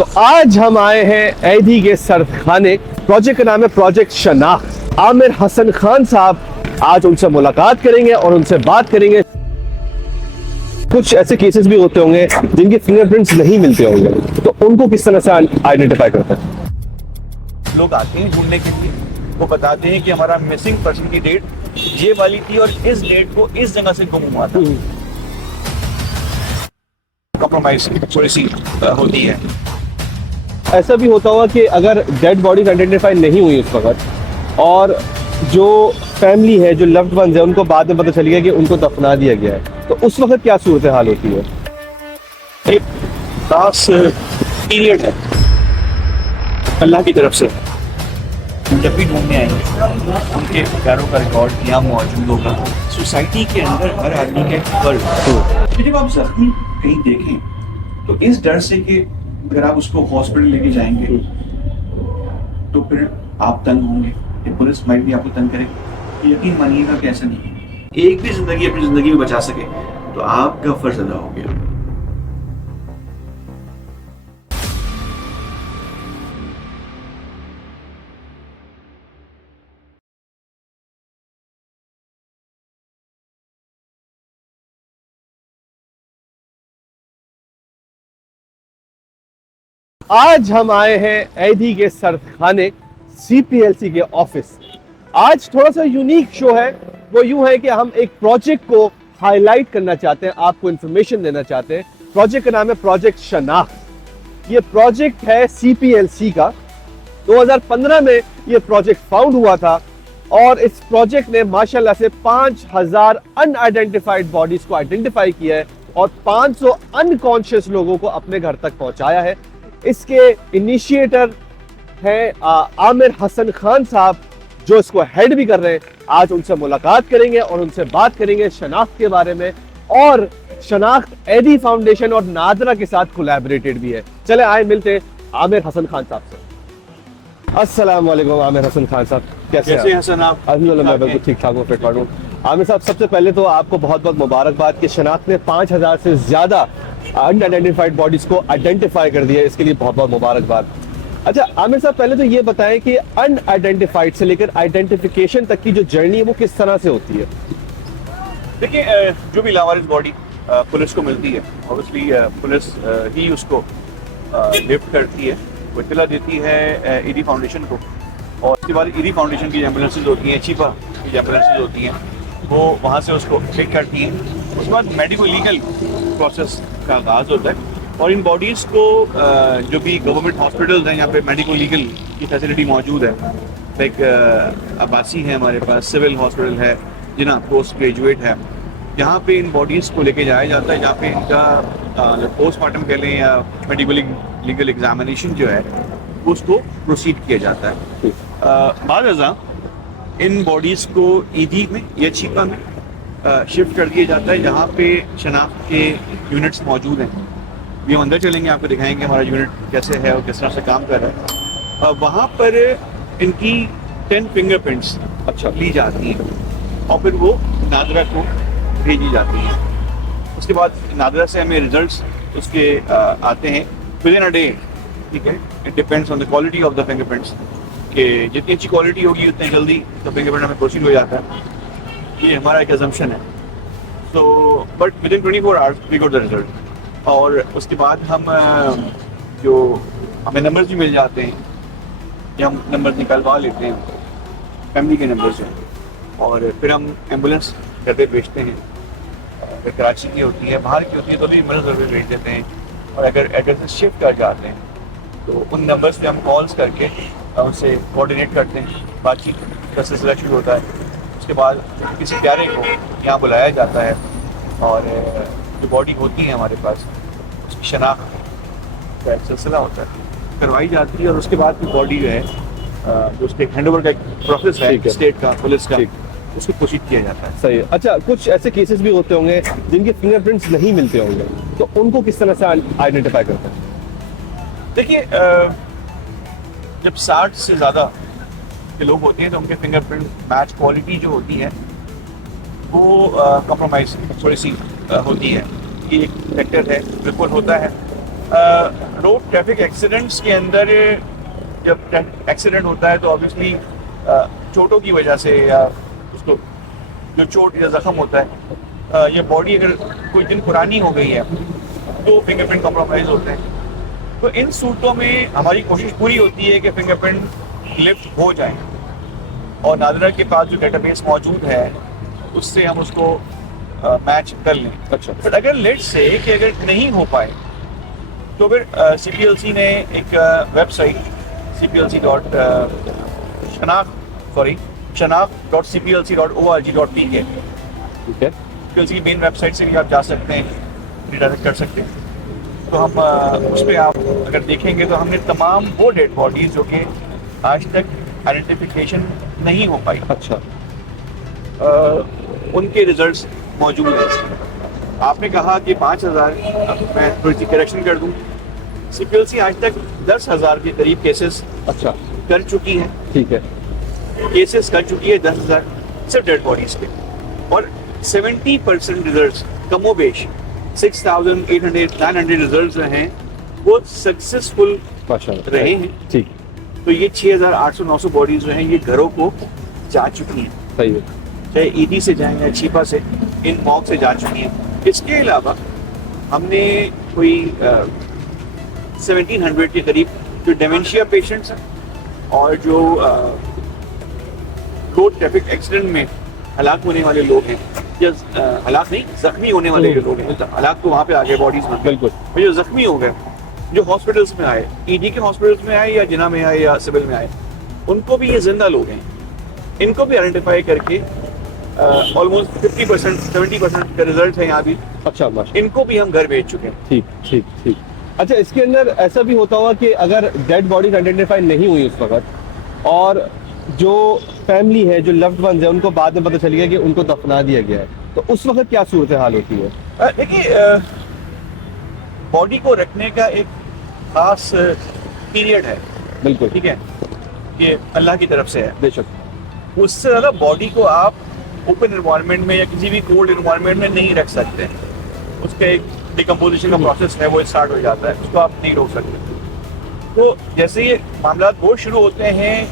तो आज हम आए हैं ऐधी के सरखाने। प्रोजेक्ट का नाम है प्रोजेक्ट शनाख्त। आमिर हसन खान साहब, आज उनसे मुलाकात करेंगे और उनसे बात करेंगे। कुछ ऐसे केसेस भी होते होंगे जिनके फिंगरप्रिंट्स नहीं मिलते होंगे, तो उनको किस तरह से आइडेंटिफाई करते हैं? लोग आते हैं ढूंढने के लिए, वो बताते हैं कि हमारा मिसिंग पर्सन की डेट ये वाली थी और इस डेट को इस जगह से गुम हुआ था। कॉम्प्रोमाइज थोड़ी सी होती है। ऐसा भी होता होगा कि अगर डेड बॉडीज आइडेंटिफाई नहीं हुई उस वक्त और जो फैमिली है, जो लव्ड वंस है, उनको बाद में पता चल गया कि उनको दफना दिया गया है, तो उस वक्त क्या सूरत हाल होती है? एक खास पीरियड है अल्लाह की तरफ से, जब भी ढूंढने आएंगे उनके प्यारों का रिकॉर्ड यहाँ मौजूद होगा। सोसाइटी के अंदर हर आदमी का एक फर्ज है। जब आप जख्मी कहीं देखें तो इस डर से कि अगर आप उसको हॉस्पिटल लेके जाएंगे तो फिर आप तंग होंगे, ये पुलिस माइट भी आपको तंग करेगी। यकीन मानिएगा कि ऐसा नहीं है। एक भी जिंदगी अपनी जिंदगी में बचा सके तो आपका फर्ज अदा हो गया। आज हम आए हैं ऐधी के सरखाने, CPLC के ऑफिस। आज थोड़ा सा यूनिक शो है। वो यूं है कि हम एक प्रोजेक्ट को हाईलाइट करना चाहते हैं, आपको इंफॉर्मेशन देना चाहते हैं। प्रोजेक्ट का नाम है प्रोजेक्ट शनाख्त। ये प्रोजेक्ट है CPLC का। 2015 में ये प्रोजेक्ट फाउंड हुआ था और इस प्रोजेक्ट ने माशाल्लाह से 5000 अनआइडेंटिफाइड बॉडीज को आइडेंटिफाई किया है और 500 अनकॉन्शियस लोगों को अपने घर तक पहुंचाया है। इसके इनिशिएटर हैं आमिर हसन खान साहब, जो इसको हेड भी कर रहे हैं। आज उनसे मुलाकात करेंगे और उनसे बात करेंगे शनाख्त के बारे में, और शनाख्त ऐधी फाउंडेशन और नादरा के साथ कोलैबोरेटेड भी है। चले आए मिलते हैं आमिर हसन खान साहब से। अस्सलाम वालेकुम आमिर हसन खान साहब, कैसे हैं हसन आप? अल्हम्दुलिल्लाह, मैं बिल्कुल ठीक ठाक हूँ, फिट हूँ। आमिर साहब, सबसे पहले तो आपको बहुत बहुत मुबारकबाद कि शनाख्त ने 5000 से ज्यादा अनआइडेंटिफाइड बॉडीज को आइडेंटिफाई कर दिया, इसके लिए बहुत बहुत मुबारकबाद। अच्छा आमिर साहब, पहले तो ये बताएं कि अनआइडेंटिफाइड से लेकर आइडेंटिफिकेशन तक की जो जर्नी है वो किस तरह से होती है? देखिए, जो भी लावारिस बॉडी पुलिस को मिलती है, ऑब्वियसली पुलिस ही उसको लिफ्ट करती है, वो इत्तला देती है ईडी फाउंडेशन को, और उसके बाद ईडी फाउंडेशन की एम्बुलेंसेज होती हैं, छिपा की एम्बुलेंसेज होती हैं, वो वहाँ से उसको पिक करती हैं। उसके बाद मेडिको लीगल प्रोसेस का आगाज़ होता है और इन बॉडीज़ को जो भी गवर्नमेंट हॉस्पिटल्स हैं, यहाँ पे मेडिको लीगल की फैसिलिटी मौजूद है। लाइक अब्बासी है हमारे पास, सिविल हॉस्पिटल है, जिना पोस्ट ग्रेजुएट है, यहाँ पे इन बॉडीज़ को लेके जाया जाता है, जहाँ पे इनका पोस्टमार्टम कह लें या मेडिको लीगल एग्जामिनेशन जो है उसको प्रोसीड किया जाता है। बाद अज़ा इन बॉडीज़ को ईदी में या छिपा में शिफ्ट कर दिया जाता है, जहाँ पे शनाख्त के यूनिट्स मौजूद हैं। भी हम अंदर चलेंगे, आपको दिखाएंगे हमारा यूनिट कैसे है और किस तरह से काम कर रहा है। वहाँ पर इनकी 10 फिंगरप्रिंट्स ली जाती हैं और फिर वो नादरा को भेजी जाती हैं। उसके बाद नादरा से हमें रिजल्ट्स उसके आते हैं विद इन अ डे। ठीक है, it depends on the quality of the fingerprints, कि जितनी अच्छी क्वालिटी होगी उतनी जल्दी तो फिंगरप्रिंट हमें प्रोसीड हो जाता है। ये हमारा एक अजम्पशन है। तो but within 24 hours we got the result. और उसके बाद हम जो हमें नंबर्स भी मिल जाते हैं, या हम नंबर निकलवा लेते हैं, फैमिली के नंबर्स हैं, और फिर हम एम्बुलेंस घर पे भेजते हैं। अगर कराची की होती है, बाहर की होती है, तो भी एम्बुलेंस घर पे भेज देते हैं। और अगर एड्रेस शिफ्ट कर जाते हैं तो उन नंबर्स पे हम कॉल्स करके उनसे कोऑर्डिनेट करते हैं, बातचीत का सिलसिला शुरू होता है। उसके बाद किसी प्यारे को यहाँ बुलाया जाता है और जो बॉडी होती है हमारे पास, उसकी शनाख्त का एक सिलसिला होता है, करवाई जाती है। और उसके बाद की बॉडी जो है, जो उसके हैंडओवर का एक प्रोसेस है स्टेट का, पुलिस का, उसको प्रोसीड किया जाता है। सही है। अच्छा, कुछ ऐसे केसेस भी होते होंगे जिनके फिंगरप्रिंट्स नहीं मिलते होंगे, तो उनको किस तरह से आइडेंटिफाई करते हैं? देखिए, जब 60 से ज़्यादा के लोग होते हैं तो उनके फिंगरप्रिंट मैच क्वालिटी जो होती है वो कॉम्प्रोमाइज़ थोड़ी सी होती है। कि एक फैक्टर है, बिल्कुल होता है रोड ट्रैफिक एक्सीडेंट्स के अंदर जब एक्सीडेंट होता है तो ऑब्वियसली चोटों की वजह से या उसको जो चोट या जख्म होता है ये बॉडी अगर कोई दिन पुरानी हो गई है तो फिंगरप्रिंट कॉम्प्रोमाइज होते हैं। तो इन सूरतों में हमारी कोशिश पूरी होती है कि फिंगरप्रिंट लिफ्ट हो जाए और नादरा के पास जो डेटाबेस मौजूद है उससे हम उसको मैच कर लें। अच्छा। बट अगर लेट से कि अगर नहीं हो पाए तो फिर CPLC ने एक वेबसाइट shanaft.cplc.org.pk ठीक है। CPLC की मेन वेबसाइट से भी आप जा सकते हैं, रिडायरेक्ट कर सकते हैं। तो हम उस पर आप अगर देखेंगे तो हमने तमाम वो डेड बॉडीज जो कि आज तक आइडेंटिफिकेशन नहीं हो पाई, अच्छा। उनके रिजल्ट्स मौजूद हैं। आपने कहा कि 5,000, मैं थोड़ी सी करेक्शन कर दूं, CPLC आज तक 10,000 के करीब केसेस अच्छा, कर चुकी है। ठीक है। केसेस कर चुकी है 10,000 सिर्फ डेड बॉडीज पे, और 70% रिजल्ट्स कमोबेश 6,800-900 रिजल्ट्स हैं वो सक्सेसफुल माशाल्लाह रहे हैं। ठीक, तो ये 6,800-900 बॉडीज जो हैं ये घरों को जा चुकी हैं, सही है। चाहे ईडी से जाएं या छिपा से, इन मॉक से जा चुकी हैं। इसके अलावा हमने कोई 1700 के करीब जो डेमेंशिया पेशेंट्स हैं और जो रोड ट्रैफिक एक्सीडेंट में हलाक होने वाले लोग हैं, या हलाक नहीं, जख्मी होने वाले जो लोग हैं, हलाक तो वहाँ पे आ गए बॉडीज में, बिल्कुल। और जो जख्मी हो गए, जो हॉस्पिटल्स में आए, ईडी के हॉस्पिटल्स में आए या जिना में आए या सिविल में आए, उनको भी ये जिंदा लोग हैं, इनको भी आइडेंटिफाई करके ऑलमोस्ट 50%, 70% का रिजल्ट है यहाँ भी। अच्छा, माशाल्लाह। इनको भी हम घर भेज चुके हैं। ठीक ठीक ठीक। अच्छा, इसके अंदर ऐसा भी होता होगा कि अगर डेड बॉडीज आइडेंटिफाई नहीं हुई उस वक्त और जो फैमिली है, जो लव्ड वंस है, उनको बाद में पता चल गया कि उनको दफना दिया गया है, तो उस वक्त क्या सूरत हाल होती है? देखिए, बॉडी को रखने का एक खास पीरियड है, बिल्कुल, ठीक है, ये अल्लाह की तरफ से है। बेशक। उससे ज़्यादा बॉडी को आप ओपन एनवायरनमेंट में या किसी भी कोल्ड एनवायरनमेंट में नहीं रख सकते। उसका एक डिकम्पोजिशन का प्रोसेस है, वो स्टार्ट हो जाता है, उसको आप नहीं रोक सकते। तो जैसे ये मामला वो शुरू होते हैं,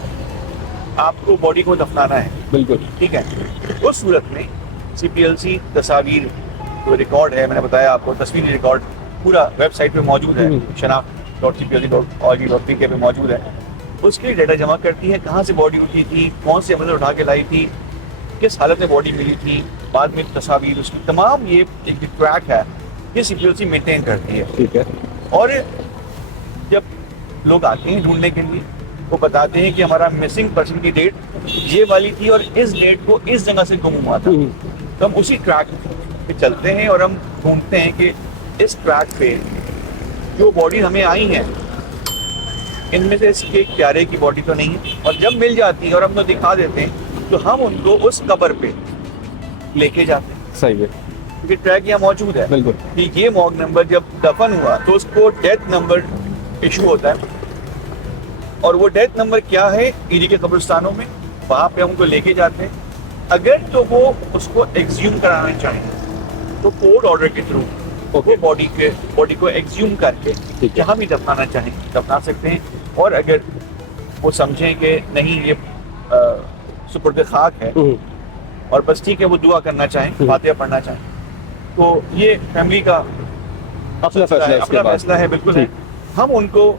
आपको बॉडी को दफनाना है, बिल्कुल, ठीक है। उस सूरत में CPLC तस्वीर जो रिकॉर्ड है, मैंने बताया आपको, तस्वीरी रिकॉर्ड पूरा वेबसाइट पे मौजूद है, shanaft.cplc.org.pk पे मौजूद है। उसके डेटा जमा करती है, कहाँ से बॉडी उठी थी, कौन से अमल उठा के लाई थी, किस हालत में बॉडी मिली थी, बाद में तस्वीर, उसकी तमाम ये एक ट्रैक है, ये CPLC मेंटेन करती है। ठीक है। और जब लोग आते हैं ढूंढने के लिए, वो बताते हैं कि हमारा मिसिंग पर्सन की डेट ये वाली थी और इस डेट को इस जगह से गुम हुआ था। तो हम उसी ट्रैक पे चलते हैं और हम ढूंढते हैं कि इस ट्रैक पे जो बॉडी हमें आई हैं, इनमें से इसके प्यारे की बॉडी तो नहीं है, और जब मिल जाती है और हम तो दिखा देते हैं, तो हम उनको उस कब्र पे लेके जाते हैं। सही है, क्योंकि ट्रैक यहाँ मौजूद है, बिल्कुल। कि ये मॉग नंबर जब दफन हुआ तो उसको डेथ नंबर इशू होता है, और वो डेथ नंबर क्या है, ईडी के कब्रिस्तानों में, वहाँ पे हम उनको लेके जाते हैं। अगर तो वो उसको एग्ज्यूम कराना चाहें तो कोर्ट ऑर्डर के थ्रू वो बॉडी को एग्ज्यूम करके जहाँ भी दफनाना चाहें दफना सकते हैं। और अगर वो समझें कि नहीं, ये सुपुर्द खाक है और बस ठीक है, वो दुआ करना चाहें, फातिहा पढ़ना चाहें, तो ये फैमिली का अपना फैसला है, बिल्कुल है। हम उनको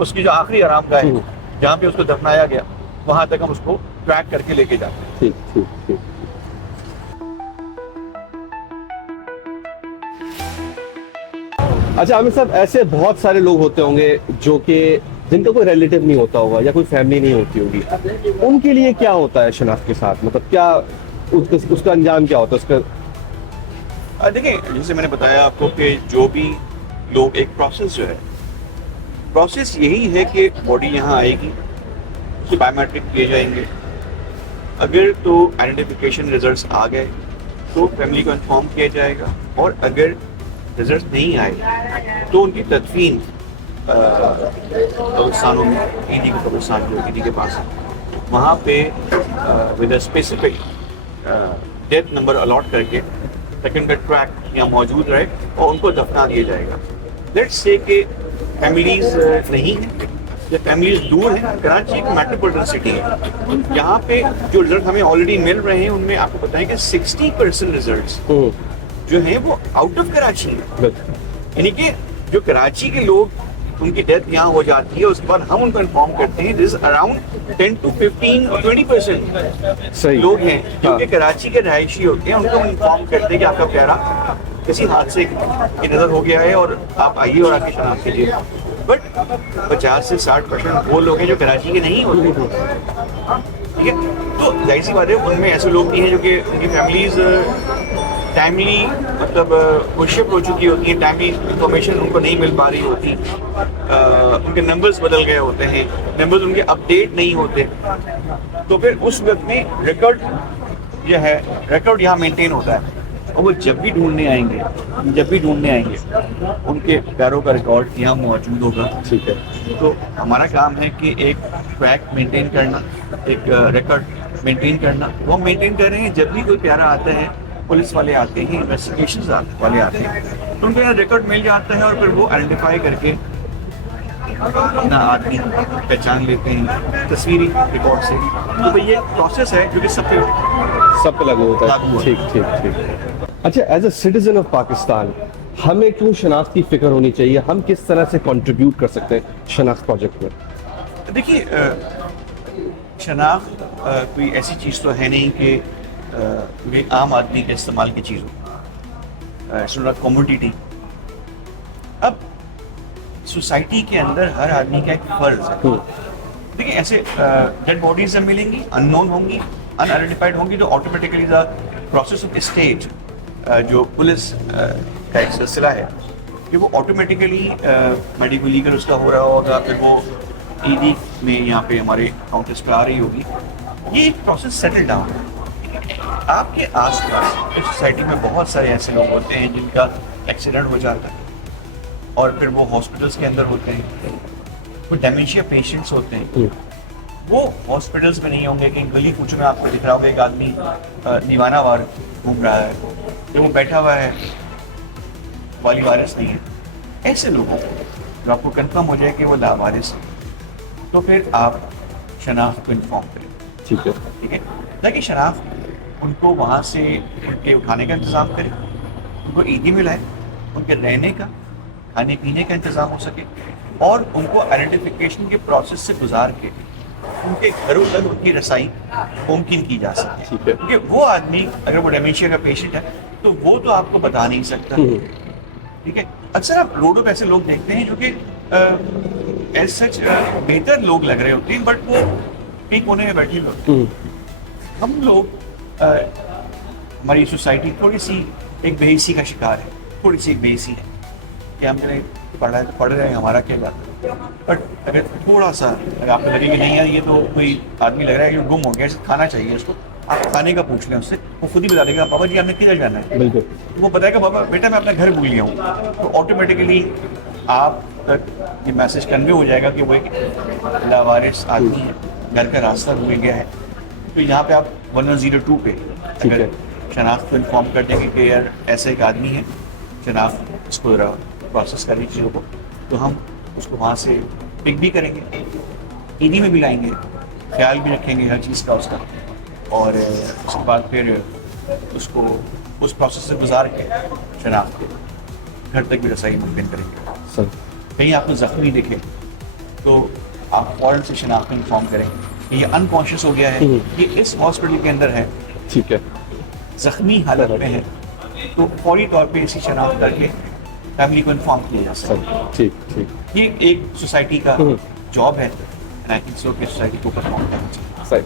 उसकी जो आखिरी आरामगाह है, जहाँ पे उसको दफनाया गया, वहाँ तक हम उसको ट्रैक करके लेके जाते हैं। ठीक ठीक ठीक। अच्छा आमिर साहब, ऐसे बहुत सारे लोग होते होंगे जो कि जिनका कोई रिलेटिव नहीं होता होगा या कोई फैमिली नहीं होती होगी, उनके लिए क्या होता है शनाख्त के साथ, मतलब क्या उसका अंजाम क्या होता है उसका? देखिए, जैसे मैंने बताया आपको कि जो भी लोग, एक प्रोसेस जो है, प्रोसेस यही है कि बॉडी यहाँ आएगी, उसके बायोमेट्रिक किए जाएंगे, अगर तो आइडेंटिफिकेशन रिजल्ट्स आ गए तो फैमिली को इन्फॉर्म किया जाएगा, और अगर रिजल्ट नहीं आए तो उनकी तदफीन कब्रिस्तानों में, ईदी के कब्रिस्तान जो ईदी के पास है, वहाँ पे with a specific death number allot करके सेकंड का ट्रैक यहाँ मौजूद रहे और उनको दफना दिया जाएगा। लेट्स से कि फैमिलीज नहीं है या फैमिलीज दूर है। कराची एक मेट्रोपॉलिटन सिटी है, यहाँ पे जो रिजल्ट हमें ऑलरेडी मिल रहे हैं उनमें आपको पता है कि 60% रिजल्ट्स जो हैं वो आउट ऑफ कराची है। यानी कि जो कराची के लोग उनकी डेथ यहाँ हो जाती है, उसके बाद हम उनको इन्फॉर्म करते हैं दिस अराउंड 10 to 15 or 20% लोग हैं जो कि कराची के रहायशी होते हैं, उनको हम इन्फॉर्म करते हैं कि आपका प्यारा किसी हादसे की नज़र हो गया है और आप आइए और आके शनाख्त कीजिए। बट 50 से 60% वो लोग हैं जो कराची के नहीं होते, ठीक है। तो जाहिर सी बात है उनमें ऐसे लोग भी हैं जो कि उनकी फैमिलीज टाइमली मतलब वो शिफ्ट हो चुकी होती हैं, टाइमली इंफॉर्मेशन उनको नहीं मिल पा रही होती, उनके नंबर्स बदल गए होते हैं, नंबर्स उनके अपडेट नहीं होते, तो फिर उस वक्त में रिकॉर्ड जो है रिकॉर्ड यहाँ मेंटेन होता है और वो जब भी ढूंढने आएंगे उनके प्यारों का रिकॉर्ड यहाँ मौजूद होगा, ठीक है। तो हमारा काम है कि एक ट्रैक मेंटेन करना, एक रिकॉर्ड मेंटेन करना, वो मेंटेन कर रहे हैं। जब भी कोई प्यारा आता है, पुलिस वाले आते हैं, इन्वेस्टिगेशन वाले आते हैं, तो उनको यहाँ रिकॉर्ड मिल जाता है और फिर वो आइडेंटिफाई करके अपना आदमी पहचान लेते हैं तस्वीरी रिकॉर्ड से। तो भाई ये प्रोसेस है जो कि सब पे लागू होता है। ठीक ठीक ठीक। अच्छा, as a citizen of Pakistan हमें क्यों शनाख्त की फिक्र होनी चाहिए? हम किस तरह से कंट्रीब्यूट कर सकते हैं शनाख्त प्रोजेक्ट में? देखिए, शनाख्त कोई ऐसी चीज़ तो है नहीं कि एक आम आदमी के इस्तेमाल की चीज़ हो, कमोडिटी। अब सोसाइटी के अंदर हर आदमी का एक फर्ज है। देखिए, ऐसे डेड बॉडीज जब मिलेंगी, अननोन होंगी, अनआइडेंटिफाइड होंगी, तो automatically the process of stage जो पुलिस का एक सिलसिला है कि वो ऑटोमेटिकली मेडिको लीगल उसका हो रहा होगा, फिर वो ईडी में यहाँ पे हमारे काउंटर्स पे आ रही होगी। ये एक प्रोसेस सेटल डाउन है। आपके आसपास इस सोसाइटी में बहुत सारे ऐसे लोग होते हैं जिनका एक्सीडेंट हो जाता है और फिर वो हॉस्पिटल्स के अंदर होते हैं, वो डेमेंशिया पेशेंट्स होते हैं, वो हॉस्पिटल्स में नहीं होंगे कि गली कूचों में आपको दिख रहा होगा एक आदमी दीवाना वार घूम रहा है, तो वो बैठा हुआ है, वाली वारिस नहीं है। ऐसे लोगों को जो आपको कंफर्म हो जाए कि वो लावारिस है, तो फिर आप शनाख्त को इन्फॉर्म करें, ठीक है, ताकि शनाख्त उनको वहाँ से उनके उठाने का इंतज़ाम करें, उनको ईदी मिलाए, उनके रहने का, खाने पीने का इंतज़ाम हो सके और उनको आइडेंटिफिकेशन के प्रोसेस से गुजार के उनके घरों तक उनकी रसाई मुमकिन की जा सके। क्योंकि वो आदमी अगर वो डेमेंशिया का पेशेंट है तो वो तो आपको बता नहीं सकता, ठीक है। अक्सर आप रोडों पर ऐसे लोग देखते हैं जो कि एज सच बेहतर लोग लग रहे होते हैं, बट वो कहीं कोने में बैठे हुए। हम लोग हमारी सोसाइटी थोड़ी सी एक बेहिसी का शिकार है, थोड़ी सी एक बेहिसी है कि हमने पढ़ा है तो पढ़ रहे हैं, हमारा क्या बात है। बट अगर थोड़ा सा अगर आपको लगे कि नहीं यार ये तो कोई आदमी लग रहा है कि गुम हो गया, इसे खाना चाहिए उसको, आप खाने का पूछ लें उससे, वो खुद ही बता देगा पापा जी आपने किधर जाना है। बिल्कुल, वो बताएगा पापा बेटा मैं अपना घर भूल गया हूँ, तो ऑटोमेटिकली आप तक ये मैसेज कन्वे हो जाएगा कि वो एक लावारिस आदमी है, घर का रास्ता भूल गया है। तो यहाँ पे आप 102 पे अगर शनाख्त को इन्फॉर्म कर देंगे कि यार ऐसा एक आदमी है, शनाख्त इसको प्रोसेस करनी चीज़ों को, तो हम उसको वहाँ से पिक भी करेंगे, ईडी में भी लाएंगे, ख्याल भी रखेंगे हर चीज़ का उसका, और उसके बाद फिर उसको उस प्रोसेस से गुजार के शनाख्त के घर तक भी रसाई मुमकिन करेंगे। सर कहीं आपको ज़ख्मी दिखे तो आप फ़ौरन से शनाख्त को इन्फॉर्म करेंगे कि ये अनकॉन्शियस हो गया है, ये इस हॉस्पिटल के अंदर है, ठीक है, ज़ख्मी हालत में है, तो फौरी तौर पे इसी शनाख्त करके फैमिली को इन्फॉर्म किया जा सकता है। ठीक ठीक, ये एक सोसाइटी का जॉब है, एंड आई थिंक सो कि सोसाइटी को परफॉर्म करना चाहिए। सही।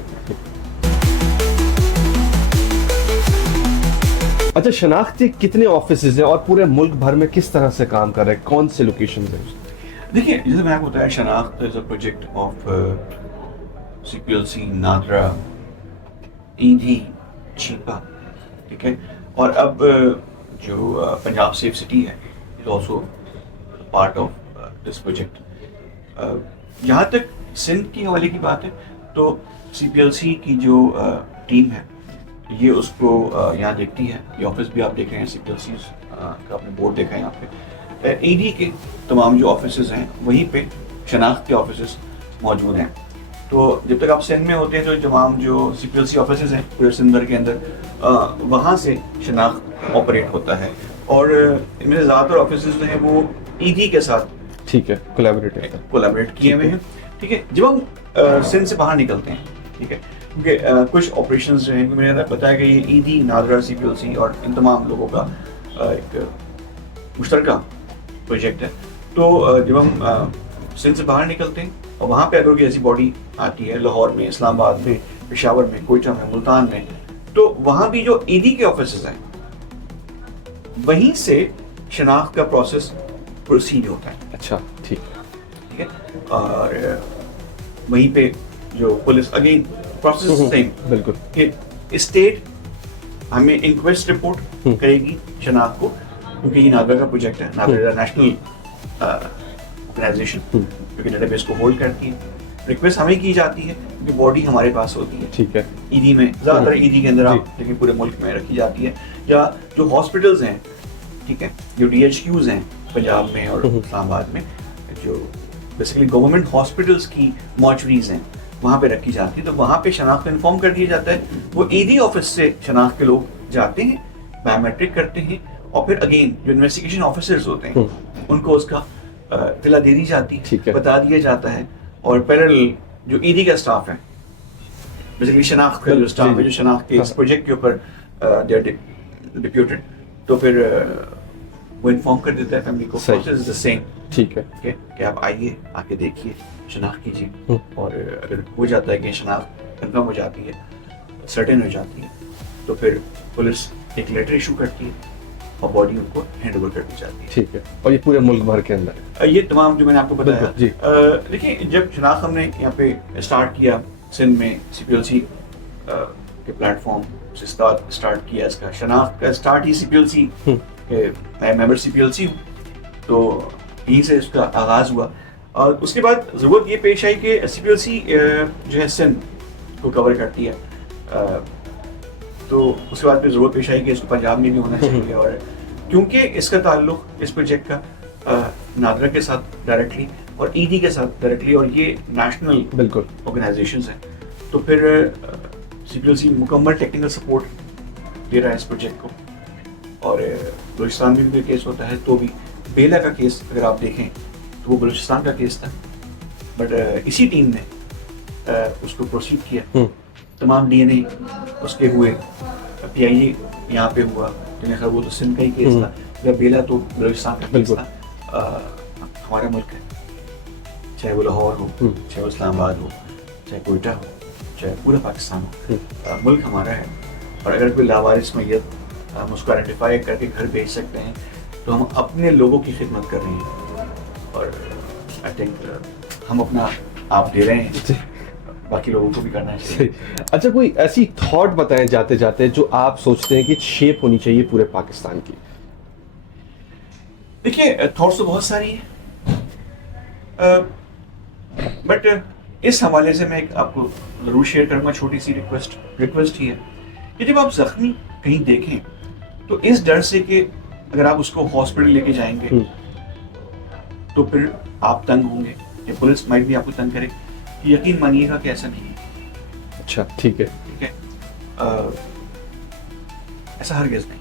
अच्छा, शनाख्त के कितने ऑफिसेज हैं और पूरे मुल्क भर में किस तरह से काम कर रहे हैं, कौन से लोकेशन हैं? देखिए, जैसे मैंने आपको बताया, शनाख्त is a project of CPLC, NADRA, ईदी, चीपा, ठीक है। और अब जो पंजाब सेफ सिटी है is also part of this project. जहाँ तक सिंध की हवाले की बात है तो CPLC की जो टीम है ये उसको यहाँ देखती है। ये ऑफिस भी आप देख रहे हैं CPLC का, आपने बोर्ड देखा है यहाँ पे। ईडी के तमाम जो ऑफिसेज हैं वहीं पे शनाख्त के ऑफिसेज मौजूद हैं। तो जब तक आप सिंध में होते हैं तो तमाम जो CPLC ऑफिसेज हैं पूरे सिंध भर के अंदर वहाँ से शनाख्त ऑपरेट होता है। और इनमें से ज़्यादातर ऑफिसेज जो हैं वो ईडी के साथ ठीक है, कोलैबोरेट किए हुए हैं। ठीक है, जब हम सिंध से बाहर निकलते हैं, ठीक है, क्योंकि कुछ ऑपरेशंस जो हैं मैंने बताया कि ये ईडी, नादरा, CPLC और इन तमाम लोगों का एक मुश्तरका प्रोजेक्ट है। तो जब हम सिंध से बाहर निकलते हैं और वहाँ पे अगर कोई ऐसी बॉडी आती है लाहौर में, इस्लामाबाद में, पेशावर में, कोयटा में, मुल्तान में, तो वहाँ भी जो ईडी के ऑफिसेज हैं वहीं से शनाख्त का प्रोसेस प्रोसीड होता है। अच्छा, ठीक है, और वहीं पे जो पुलिस अगेन प्रोसेस सेम, बिल्कुल, कि स्टेट हमें इंक्वेस्ट रिपोर्ट करेगी शनाख्त को, क्योंकि ये नादरा का प्रोजेक्ट है, नादरा नेशनल ऑर्गेनाइजेशन जो कि डेटाबेस को होल्ड करती है। रिक्वेस्ट हमें की जाती है क्योंकि बॉडी हमारे पास होती है। ठीक है, ईडी में ज़्यादातर ईडी के अंदर आप लेकिन पूरे मुल्क में रखी जाती है, या जो हॉस्पिटल्स हैं, ठीक है, जो DHQs हैं पंजाब में और इस्लामाबाद में, जो बेसिकली गवर्नमेंट हॉस्पिटल्स की मॉर्चरीज हैं वहाँ पे रखी जाती है। तो वहाँ पे शनाख्त इन्फॉर्म कर दिया जाता है, वो ईडी ऑफिस से शनाख्त के लोग जाते हैं, बायोमेट्रिक करते हैं, और फिर अगेन जो इन्वेस्टिगेशन ऑफिसर्स होते हैं उनको उसका इत्तला दे दी जाती है, बता दिया जाता है। और पैरेलल जो ईडी का स्टाफ है, बेसिकली शनाख्त का जो स्टाफ है, जो शनाख्त के इस प्रोजेक्ट के ऊपर दे आर डिप्यूटेड, तो फिर वो इन्फॉर्म कर देता है फैमिली को, प्रोसेस इज द सेम। ठीक है, कि आप आइए, आके देखिए, शनाख्त कीजिए, और अगर हो जाता है कि शनाख्त कंफर्म हो जाती है, सर्टेन हो जाती है, तो फिर पुलिस एक लेटर इशू करती है और बॉडी उनको हैंड ओवर कर दी जाती है। ठीक है, और ये पूरे मुल्क भर के अंदर ये तमाम जो मैंने आपको बताया। देखिए, जब शनाख्त हमने यहाँ पे स्टार्ट किया सिंध में CPLC के प्लेटफॉर्म से स्टार्ट किया, इसका शनाख्त का स्टार्ट ही CPLC के, मैं मेंबर CPLC हूँ, तो यहीं से इसका आगाज़ हुआ। और उसके बाद ज़रूरत ये पेश आई कि CPLC जो है सिंध को कवर करती है, तो उसके बाद फिर ज़रूरत पेश आई कि इसको पंजाब में भी होना चाहिए, और क्योंकि इसका ताल्लुक इस प्रोजेक्ट का नादरा के साथ डायरेक्टली और ईडी के साथ डायरेक्टली, और ये नेशनल बिल्कुल ऑर्गेनाइजेशंस हैं, तो फिर CPLC मुकम्मल टेक्निकल सपोर्ट दे रहा है इस प्रोजेक्ट को। और बलूचिस्तान में भी केस होता है, तो भी बेला का केस अगर आप देखें तो वो बलूचिस्तान का केस था, बट इसी टीम ने उसको प्रोसीड किया, तमाम DNA उसके हुए, PIA यहाँ पे हुआ, जिन्हें वो तो सिंध का ही केस था, या बेला तो बलूचिस्तान का केस था। हमारा मुल्क है, चाहे वो लाहौर हो, चाहे वो इस्लामाबाद हो, चाहे कोयटा हो, चाहे पूरा पाकिस्तान हो, मुल्क हमारा है। और अगर कोई लावारिस मैयत हम उसको आइडेंटिफाई करके घर भेज सकते हैं तो हम अपने लोगों की खिदमत कर रहे हैं, और आई थिंक हम अपना आप दे रहे हैं, बाकी लोगों को भी करना चाहिए। अच्छा, कोई ऐसी थॉट बताएं जाते जाते जो आप सोचते हैं कि शेप होनी चाहिए पूरे पाकिस्तान की? देखिए, थॉट्स तो बहुत सारी हैं, बट इस हवाले से मैं आपको ज़रूर शेयर करूँगा। छोटी सी रिक्वेस्ट ही है कि जब आप जख्मी कहीं देखें तो इस डर से कि अगर आप उसको हॉस्पिटल लेके जाएंगे तो फिर आप तंग होंगे, या पुलिस माइट भी आपको तंग करे, यकीन मानिएगा कि ऐसा नहीं है। अच्छा, ठीक है, ऐसा हरगिज़ नहीं।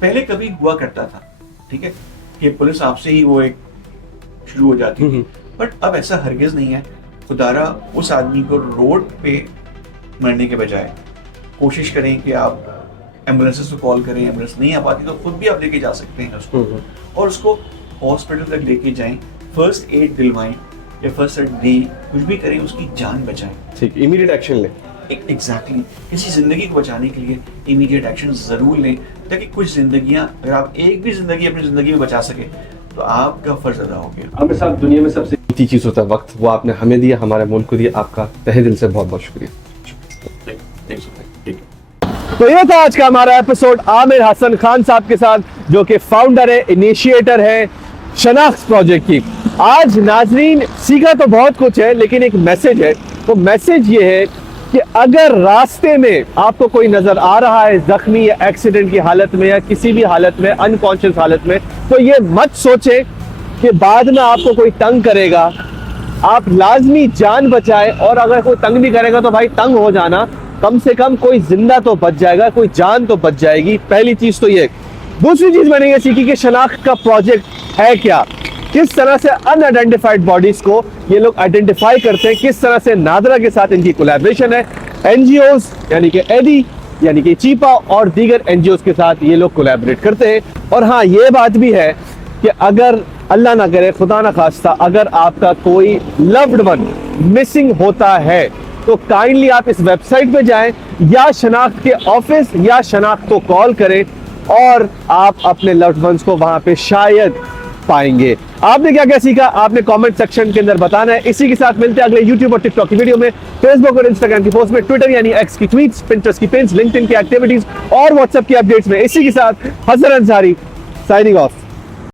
पहले कभी हुआ करता था, ठीक है, कि पुलिस आपसे ही वो एक शुरू हो जाती थी, बट अब ऐसा हरगिज़ नहीं है। खुदारा उस आदमी को रोड पे मरने के बजाय कोशिश करें कि आप एम्बुलेंसेस को कॉल करें, एम्बुलेंस नहीं आ पाती तो खुद भी आप लेके जा सकते हैं उसको, और उसको हॉस्पिटल तक लेके जाएं, फर्स्ट एड दिलवाएं या फर्स्ट एड दें, कुछ भी करें, उसकी जान बचाएं। ठीक, इमीडिएट एक्शन लें। एग्जैक्टली, किसी जिंदगी को बचाने के लिए इमीडिएट एक्शन जरूर लें, ताकि कुछ जिंदगियां, अगर आप एक भी जिंदगी अपनी जिंदगी में बचा सके तो आपका फर्ज अदा हो गया। आपके साथ दुनिया में सबसे कीमती चीज होता है वक्त, वो आपने हमें दिया, हमारे मुल्क को दिया, आपका तहे दिल से बहुत बहुत शुक्रिया। तो ये था आज का हमारा एपिसोड आमिर हसन खान साहब के साथ, जो कि फाउंडर है, इनिशिएटर है शनाख्त प्रोजेक्ट की। आज नाजरीन सीखा तो बहुत कुछ है, लेकिन एक मैसेज है, वो मैसेज ये है कि अगर रास्ते में आपको कोई नजर आ रहा है जख्मी या एक्सीडेंट की हालत में या किसी भी हालत में, अनकॉन्शियस हालत में, तो ये मत सोचे कि बाद में आपको कोई तंग करेगा। आप लाजमी जान बचाए, और अगर कोई तंग नहीं करेगा तो भाई तंग हो जाना, कम से कम कोई जिंदा तो बच जाएगा, कोई जान तो बच जाएगी। पहली चीज तो ये। दूसरी चीज मैंने ये सीखी कि शनाख्त का प्रोजेक्ट है क्या, किस तरह से अनआइडेंटिफाइड बॉडीज को ये लोग आइडेंटिफाई करते हैं, किस तरह से नादरा के साथ इनकी कोलैबोरेशन है। एनजीओज यानी कि एडी यानी कि चीपा और दीगर एनजीओज के साथ ये लोग कोलैबोरेट करते हैं। और हाँ, ये बात भी है कि अगर अल्लाह ना करे, खुदा ना खास्ता, अगर आपका कोई लव्ड वन मिसिंग होता है तो काइंडली आप इस वेबसाइट पे जाएं या शनाख्त के ऑफिस या शनाख्त को कॉल करें और आप अपने लव्ड वंस को वहां पे शायद पाएंगे। आपने क्या क्या सीखा आपने कमेंट सेक्शन के अंदर बताना है। इसी के साथ मिलते हैं अगले YouTube और TikTok की वीडियो में, फेसबुक और इंस्टाग्राम की पोस्ट में, ट्विटर यानी एक्स की ट्वीट्स, पिंटरेस्ट की पिन्स, लिंक्डइन की एक्टिविटीज और व्हाट्सएप की अपडेट्स में। इसी के साथ हसन अंसारी साइनिंग ऑफ।